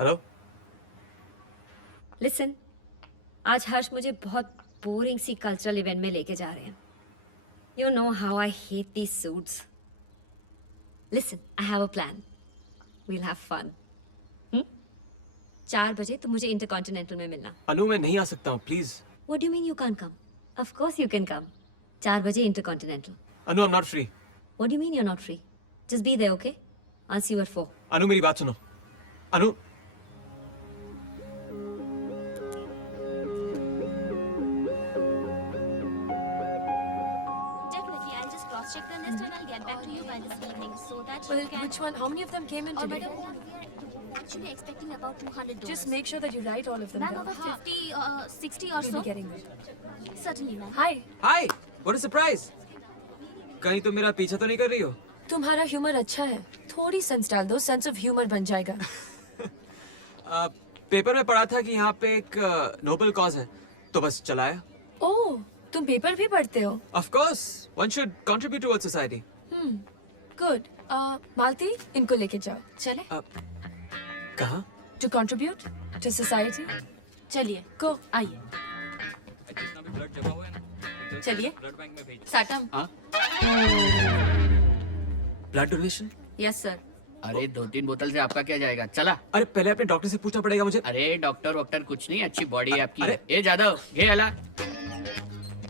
Hello. Listen, आज हर्ष मुझे बहुत बोरिंग सी कल्चरल इवेंट में लेके जा रहे हैं. You know how I hate these suits. Listen, I have a plan. We'll have fun. 4 बजे तुम मुझे इंटरकॉन्टिनेंटल में मिलना. अनु मैं नहीं आ सकता हूँ please. What do you mean you can come? Of course you can come. 4 बजे Intercontinental. Anu I am not free. What do you mean you are not free? Just be there, okay? I see you at 4. Anu मेरी बात सुनो. Anu Definitely, I'll just cross-check the list and I'll get back to you by this evening so that Well, you can... which one? How many of them came in Or today? madam, we are actually expecting about 200 Just doors. make sure that you write all of them Ma'am, down. about 50, 60 or We'll so. be getting them. Certainly, ma'am. Hi. Hi. What a surprise. कहीं तुम मेरा पीछा तो नहीं कर रही हो? तुम्हारा ह्यूमर अच्छा है. थोड़ी सेंस डाल दो, सेंस ऑफ ह्यूमर बन जाएगा. पेपर में पढ़ा था कि यहाँ पे एक नोबल कॉज है तो बस चलाया. ओह, तुम पेपर भी पढ़ते हो? Of course one should contribute towards society. Good. Malti, इनको लेके जाओ. चले? कहाँ? To contribute to society. चलिए, गो. आइए. चलिए. Satam. Blood donation. Yes sir. अरे 2-3 बोतल से आपका क्या जाएगा? चला. अरे पहले अपने डॉक्टर से पूछना पड़ेगा मुझे. अरे डॉक्टर वॉक्टर कुछ नहीं, अच्छी बॉडी है आपकी. अरे- ए जादव, घे अला.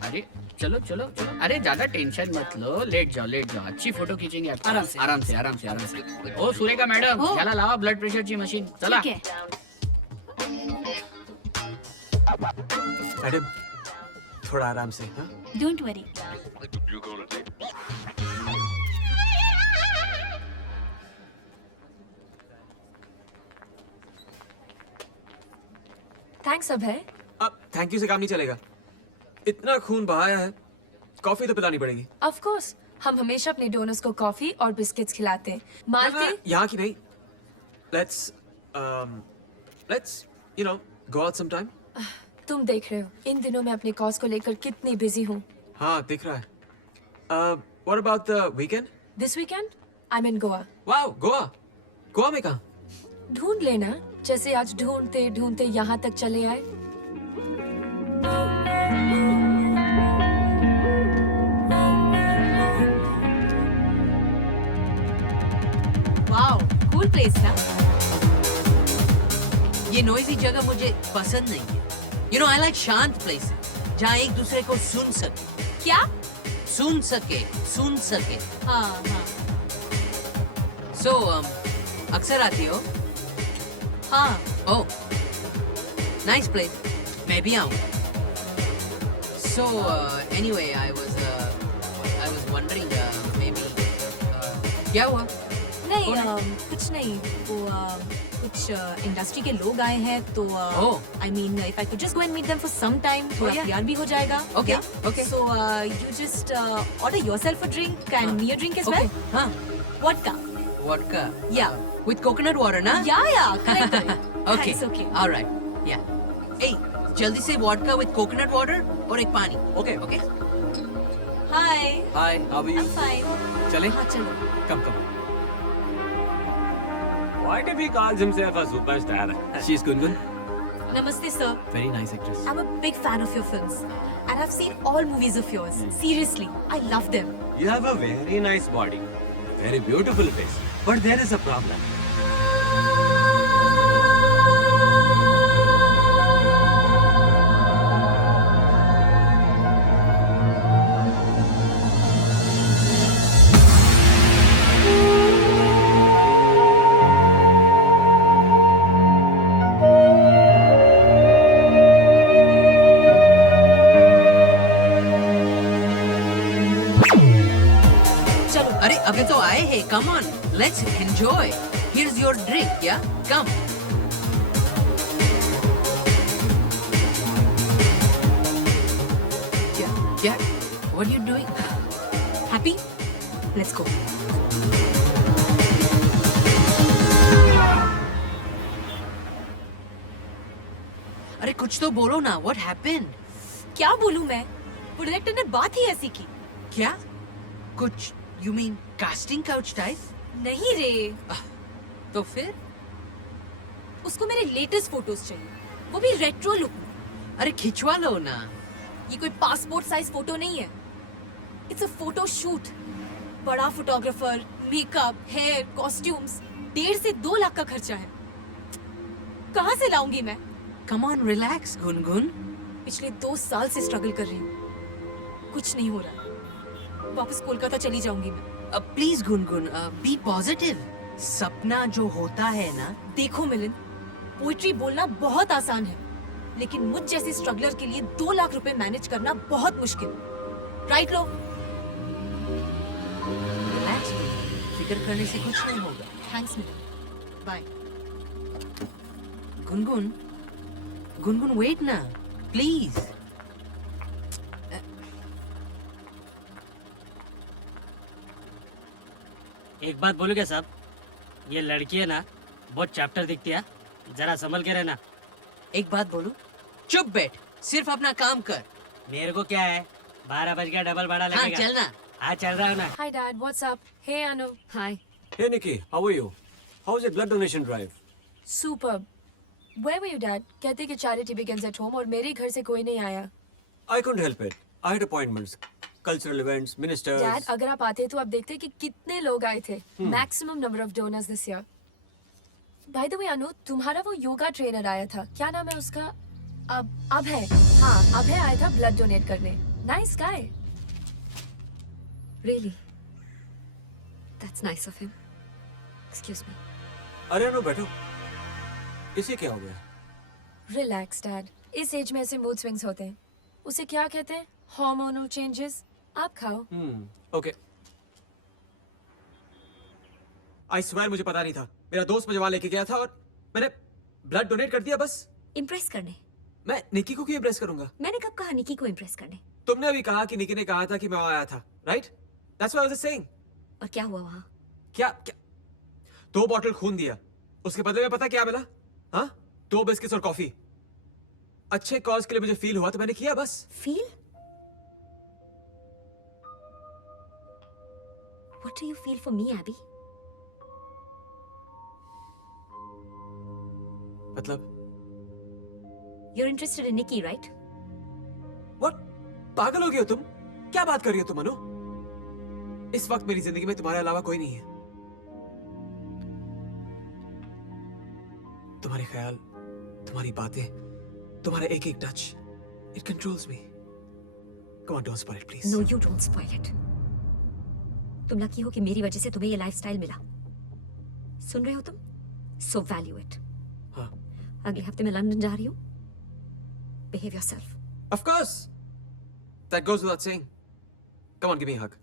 अरे चलो चलो चलो. अरे ज्यादा टेंशन मत लो, लेट जाओ लेट जाओ. अच्छी फोटो खींचेंगे आप. आराम से आराम से आराम से आराम से. ओ सुरेखा मैडम, हो. चला लावा ब्लड प्रेशर की मशीन. चला. ठीक है. मैडम थोड़ा आराम से. हाँ Don't worry. थैंक्स अभय. अब थैंक यू से काम नहीं चलेगा. इतना खून बहाया है, कॉफी तो पिलानी पड़ेगी. ऑफ कोर्स, हम हमेशा अपने डोनर्स को कॉफी और बिस्किट्स खिलाते हैं. मालती, यहाँ की नहीं. Let's you know go out sometime. तुम देख रहे हो इन दिनों मैं अपने कॉज को लेकर कितनी बिजी हूँ. हाँ दिख रहा है. What about the weekend? This weekend I am in Goa. Wow Goa. Goa में कहाँ? ढूंढ लेना, जैसे आज ढूंढते ढूंढते यहाँ तक चले आए. वाओ, कूल प्लेस ना. ये नॉइजी जगह मुझे पसंद नहीं है. यू नो आई लाइक शांत प्लेसेस जहाँ एक दूसरे को सुन सके. क्या? सुन सके. हाँ हाँ. सो अक्सर आती हो? हाँ. ओह, नाइस प्लेस. मैं भी आऊँ. So anyway I was wondering may be क्या हुआ? नहीं, कुछ नहीं. वो कुछ इंडस्ट्री के लोग आए हैं तो Oh. I mean if I could just go and meet them for some time, थोड़ा yeah. प्यार भी हो जाएगा. Okay, okay. So you just order yourself a drink and me a drink as well. हाँ, vodka. Vodka. Yeah. With coconut water, ना? Yeah, correct. Okay. Thanks, okay. All right. Yeah. Hey, जल्दी से vodka with coconut water और एक पानी. Okay. Okay. Hi. Hi how are you? I'm fine. चलें? हाँ चलो. Come come. Why did he call himself a superstar? She is Gungun. Namaste, sir. Very nice actress. I'm a big fan of your films. And I've seen all movies of yours. Seriously, I love them. You have a very nice body, very beautiful face. But there is a problem. चलो. अरे अबे तो आए हैं. Come on, let's enjoy. Here's your drink. Yeah, come. Yeah. What are you doing? Happy? Let's go. अरे कुछ तो बोलो ना. What happened? क्या बोलूं मैं? वो डायरेक्टर ने बात ही ऐसी की. क्या? कुछ you mean casting couch type? नहीं रे. तो फिर उसको मेरे लेटेस्ट फोटोज चाहिए, वो भी रेट्रो लुक में। अरे खिंचवा लो ना। ये कोई पासपोर्ट साइज फोटो नहीं है, इट्स अ फोटो शूट। बड़ा फोटोग्राफर, मेकअप, हेयर, कॉस्ट्यूम्स, 1.5 से 2 लाख का खर्चा है। कहाँ से लाऊंगी मैं? Come on relax Gungun. पिछले 2 साल से स्ट्रगल कर रही हूँ, कुछ नहीं हो रहा। वापस कोलकाता चली जाऊंगी मैं। Please Gungun, be positive. सपना जो होता है ना। देखो मिलिंद, पोइट्री बोलना बहुत आसान है, लेकिन मुझ जैसे स्ट्रगलर के लिए 2 लाख रुपए मैनेज करना बहुत मुश्किल। राइट लो। रिलैक्स, फिक्र करने से कुछ नहीं होगा। Thanks Milind, bye. Gungun, Gungun wait ना, प्लीज। एक बात बोलूं क्या साहब, ये लड़की है ना बहुत चैप्टर दिखती है, जरा संभल के रहना। एक बात बोलूं? चुप बैठ, सिर्फ अपना काम कर। मेरे को क्या है, 12 बज गया, डबल भाड़ा हाँ लगेगा। चलना। हाँ चल रहा हूँ ना। Hi Dad, what's up? Hey Anu. Hi. Hey Nikki, how are you? How's your blood donation drive? Superb. Where were you Dad? कहते कि charity begins at home और मेरे घर से कोई नहीं आया। I couldn't help it. I had appointments, cultural events, ministers. Dad, अगर आप आते तो आप देखते कि कितने लोग आए थे। Maximum number of donors this year. By the way Anu, तुम्हारा वो योगा ट्रेनर आया था, क्या नाम है उसका? अब है। हाँ, अब है आया था ब्लड डोनेट करने। Nice guy. Really? That's nice of him. Excuse me. अरे नो बैठो, इसे क्या हो गया? Relax Dad. इस एज में ऐसे मूड स्विंग्स होते हैं। उसे क्या कहते हैं? Hormonal changes. आप खाओ। Okay. आई स्वेयर मुझे पता नहीं था। मेरा दोस्त मुझे वहां लेके गया था और मैंने ब्लड डोनेट कर दिया बस। इम्प्रेस करने? मैं निकी को क्यों इम्प्रेस करूंगा? मैंने कब कहा निकी को इम्प्रेस करने? तुमने अभी कहा कि निकी ने कहा था कि मैं वहां आया था, right? That's why I was saying. और क्या हुआ वहाँ? क्या क्या 2 बॉटल खून दिया, उसके बदले में पता क्या मिला? हाँ, 2 बिस्किट्स और कॉफी। अच्छे कॉज के लिए मुझे फील हुआ तो मैंने किया बस। Feel? What do you feel for me, Abby? मतलब You're interested in Nikki, right? What? पागल हो गए हो तुम? क्या बात कर रही हो तुम अनु? इस वक्त मेरी जिंदगी में तुम्हारे अलावा कोई नहीं है। तुम्हारे ख्याल, तुम्हारी बातें, तुम्हारा एक एक touch, it controls me. Come on, don't spoil it, please. No, you don't spoil it. तुम लकी हो कि मेरी वजह से तुम्हें ये लाइफस्टाइल मिला। सुन रहे हो तुम? So value it. हाँ, अगले हफ्ते मैं लंदन जा रही हूँ। Behave yourself. of course. That goes without saying. Come on, give me a hug.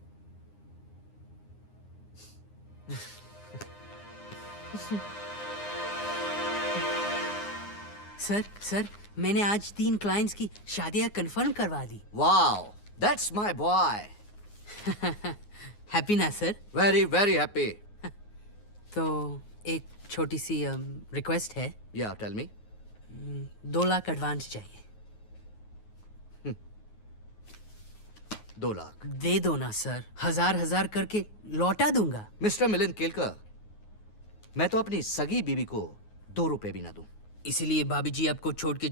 Sir, मैंने आज 3 क्लाइंट्स की शादियां कंफर्म करवा दी। Wow, that's my boy. Happy ना सर? Very, very happy. तो एक छोटी सी रिक्वेस्ट है। Yeah, tell me. 2 lakh advance चाहिए। 2 लाख. दे दो ना सर, 1000 करके लौटा दूंगा। मिस्टर मिलिंद केलकर, मैं तो अपनी सगी बीवी को 2 रुपए भी ना दूं। इसीलिए भाभी जी आपको छोड़ के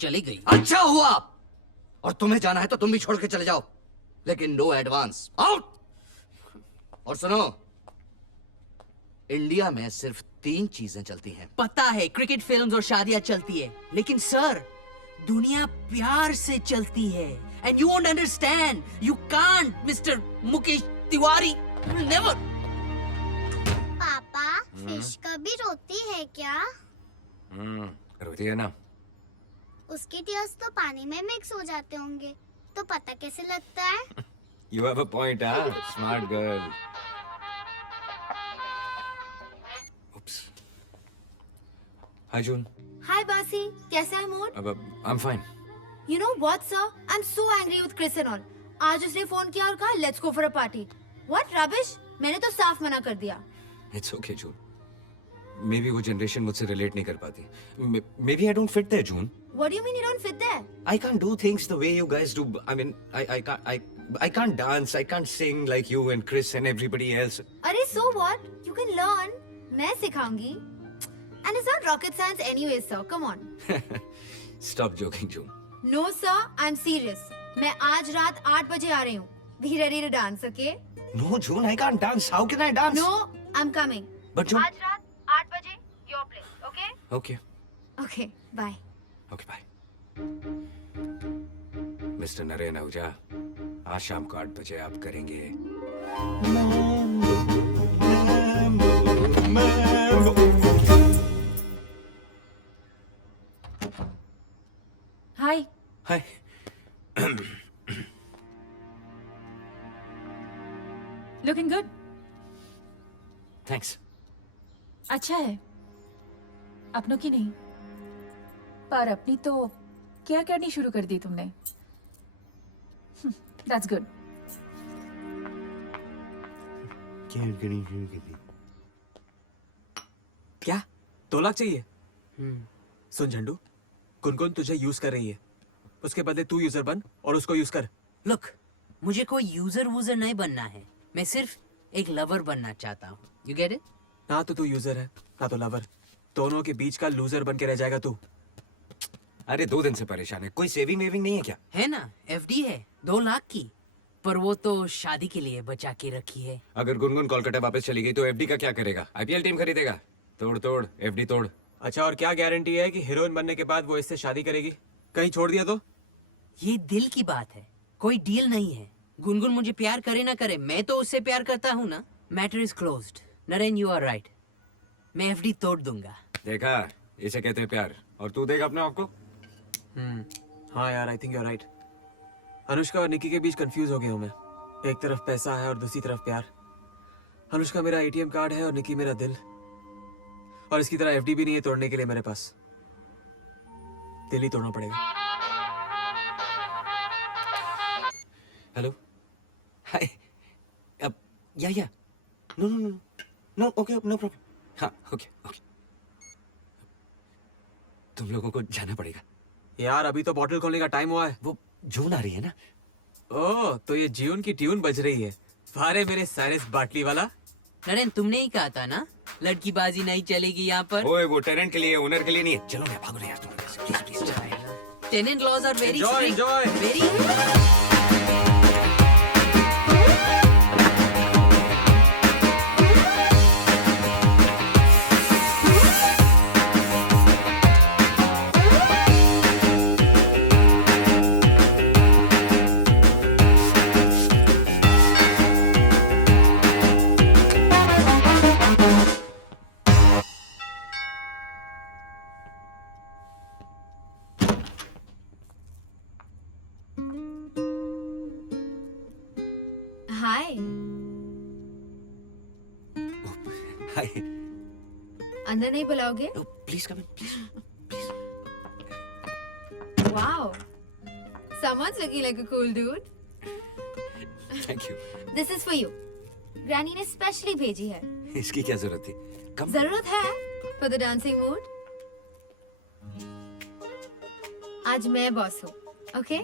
चली गई। अच्छा हुआ। और तुम्हें जाना है तो तुम भी छोड़ के चले जाओ, लेकिन नो एडवांस। आउट। और सुनो, इंडिया में सिर्फ 3 चीजें चलती हैं। पता है, क्रिकेट, फिल्म्स और शादियां चलती है, लेकिन सर दुनिया प्यार से चलती है। And you won't understand, you can't mister Mukesh Tiwari, never. पापा, फिश कभी रोती है क्या? रोती है ना। उसके टीयर्स तो पानी में मिक्स हो जाते होंगे, तो पता कैसे लगता है? You have a point, huh? Smart girl. Oops. Hi, June. हाय बासी, कैसा है mood? I'm fine. You know what, sir? I'm so angry with Chris and all. आज उसने फोन किया और कहा let's go for a party. What rubbish? मैंने तो साफ मना कर दिया। It's okay, June. Maybe वो generation मुझसे relate नहीं कर पाती. Maybe I don't fit there, June. What do you mean you don't fit there? I can't do things the way you guys do. I mean, I can't dance. I can't sing like you and Chris and everybody else. अरे so what? You can learn. मैं सिखाऊंगी। And it's not rocket science anyway, sir. Come on. Stop joking, June. No, sir. I'm serious. मैं आज रात 8 बजे आ रही हूँ. Be ready to dance, okay? No, June, I can't dance. How can I dance? No, I'm coming. But June. आज रात 8 बजे, your place, okay? Okay. Okay, bye. Okay, bye. Mister Naren Ahuja, आज शाम को 8 बजे आप करेंगे hi hi looking good. Thanks. अच्छा है. अपनों की नहीं, पर अपनी तो केयर करनी शुरू कर दी तुमने. That's good. क्या 2 लाख चाहिए? सुन झंडू, गुनगुन तुझे यूज कर रही है. उसके बदले तू यूजर बन और उसको यूज कर. लुक, मुझे कोई यूजर वूजर नहीं बनना है. मैं सिर्फ एक लवर बनना चाहता हूँ. You get it? ना तो तू यूजर है ना तो लवर. दोनों के बीच का लूजर बन के रह जाएगा तू. अरे 2 दिन से परेशान है. कोई सेविंग वेविंग नहीं है क्या? है ना, एफडी है 2 लाख की, पर वो तो शादी के लिए बचा के रखी है. अगर गुनगुन कोलकाता वापस चली गई तो एफडी का क्या करेगा? आईपीएल टीम खरीदेगा. तोड़ तोड़ एफडी तोड़. अच्छा, और क्या गारंटी है कि हीरोइन बनने के बाद वो इससे शादी करेगी? कहीं छोड़ दिया तो? ये दिल की बात है, कोई डील नहीं है. गुनगुन मुझे प्यार करे ना करे, मैं तो उससे प्यार करता हूँ ना. Matter is closed. Naren, you are right. मैं एफडी तोड़ दूंगा. देखा, इसे कहते हैं प्यार. और तू देख अपने आप को. हाँ यार, I think you are right. Anushka और निकी के बीच कंफ्यूज हो गया हूँ मैं. एक तरफ पैसा है और दूसरी तरफ प्यार. अनुष्का मेरा एटीएम कार्ड है और निकी मेरा दिल. और इसकी तरह एफडी भी नहीं है तोड़ने के लिए मेरे पास. दिल ही तोड़ना पड़ेगा. हेलो. हाय. अब या no no no no. Okay, no problem. हाँ, ओके ओके. तुम लोगों को जाना पड़ेगा. यार, अभी तो बॉटल खोलने का टाइम हुआ है. वो जून आ रही है ना. ओह, तो ये जून की ट्यून बज रही है. वारे मेरे साइरस बाटली वाला. नरेन, तुमने ही कहा था ना, लड़की बाजी नहीं चलेगी यहाँ पर. ओए, वो टेनेंट के लिए, ओनर के लिए नहीं है. चलो ना, भागो ना यार तुम. Please please. Tenant laws are very Enjoy, strict. enjoy. Very. Hi. Hi. अंदर नहीं बुलाओगे? Please come in, please. Wow. Someone's looking like a cool dude. Thank you. This is for you. Granny ने स्पेशली भेजी है. इसकी क्या जरूरत थी? कम. जरूरत है for the dancing mood. आज मैं बॉस हूँ, okay?